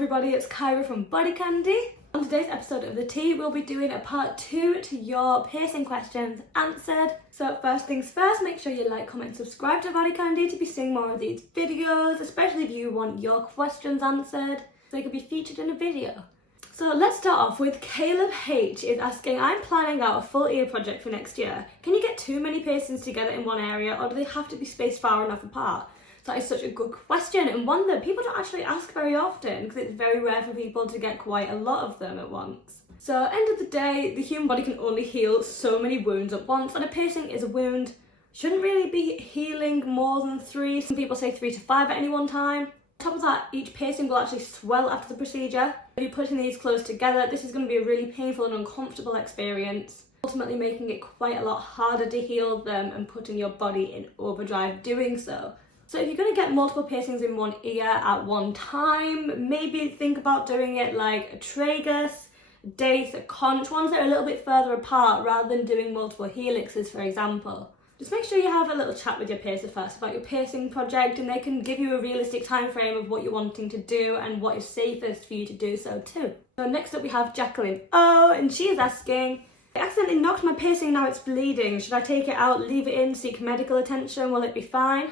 everybody, it's Kyra from BodyCandy. On today's episode of The Tea, we'll be doing a part 2 to your piercing questions answered. So first things first, make sure you like, comment, subscribe to BodyCandy to be seeing more of these videos, especially if you want your questions answered, so they could be featured in a video. So let's start off with Caleb H is asking, I'm planning out a full ear project for next year. Can you get too many piercings together in one area, or do they have to be spaced far enough apart? That is such a good question, and one that people don't actually ask very often because it's very rare for people to get quite a lot of them at once. So end of the day, the human body can only heal so many wounds at once, and a piercing is a wound. Shouldn't really be healing more than 3. Some people say 3 to 5 at any one time. On top of that, each piercing will actually swell after the procedure. If you're putting these close together, this is going to be a really painful and uncomfortable experience, ultimately making it quite a lot harder to heal them and putting your body in overdrive doing so. So if you're going to get multiple piercings in one ear at one time, maybe think about doing it like a tragus, daith, a conch, ones that are a little bit further apart rather than doing multiple helixes, for example. Just make sure you have a little chat with your piercer first about your piercing project, and they can give you a realistic time frame of what you're wanting to do and what is safest for you to do so too. So next up we have Jacqueline O, and she is asking, I accidentally knocked my piercing, now it's bleeding. Should I take it out, leave it in, seek medical attention? Will it be fine?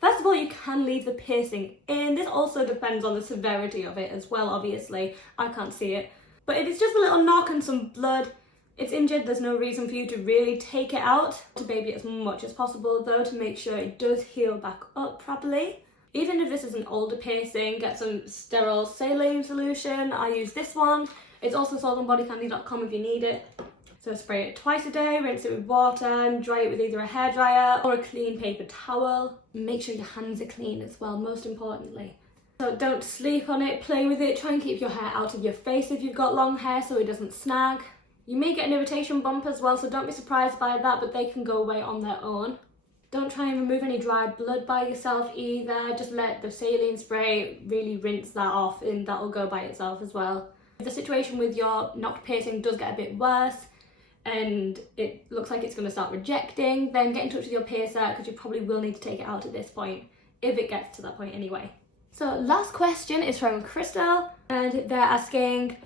First of all, you can leave the piercing in. This also depends on the severity of it as well, obviously. I can't see it. But if it's just a little knock and some blood, it's injured, there's no reason for you to really take it out. To baby it as much as possible though, to make sure it does heal back up properly. Even if this is an older piercing, get some sterile saline solution. I use this one. It's also sold on bodycandy.com if you need it. So spray it twice a day, rinse it with water and dry it with either a hairdryer or a clean paper towel. Make sure your hands are clean as well, most importantly. So don't sleep on it, play with it, try and keep your hair out of your face if you've got long hair so it doesn't snag. You may get an irritation bump as well, so don't be surprised by that, but they can go away on their own. Don't try and remove any dry blood by yourself either, just let the saline spray really rinse that off and that'll go by itself as well. If the situation with your knocked piercing does get a bit worse, and it looks like it's going to start rejecting, then get in touch with your piercer because you probably will need to take it out at this point, if it gets to that point anyway. So last question is from Crystal, and they're asking,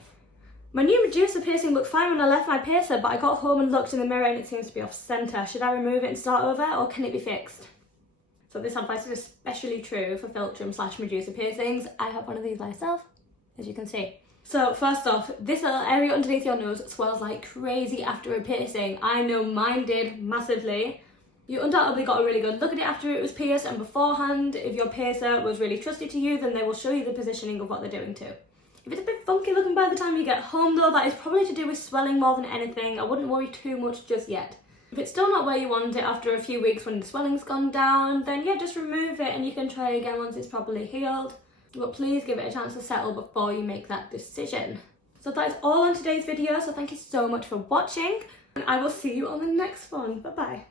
my new Medusa piercing looked fine when I left my piercer, but I got home and looked in the mirror and it seems to be off centre. Should I remove it and start over, or can it be fixed? So this advice is especially true for Philtrum/Medusa piercings. I have one of these myself, as you can see. So first off, this little area underneath your nose swells like crazy after a piercing. I know mine did massively. You undoubtedly got a really good look at it after it was pierced and beforehand. If your piercer was really trusty to you, then they will show you the positioning of what they're doing too. If it's a bit funky looking by the time you get home though, that is probably to do with swelling more than anything. I wouldn't worry too much just yet. If it's still not where you want it after a few weeks when the swelling's gone down, then yeah, just remove it and you can try again once it's properly healed. But please give it a chance to settle before you make that decision. So that is all on today's video, so thank you so much for watching, and I will see you on the next one. Bye bye.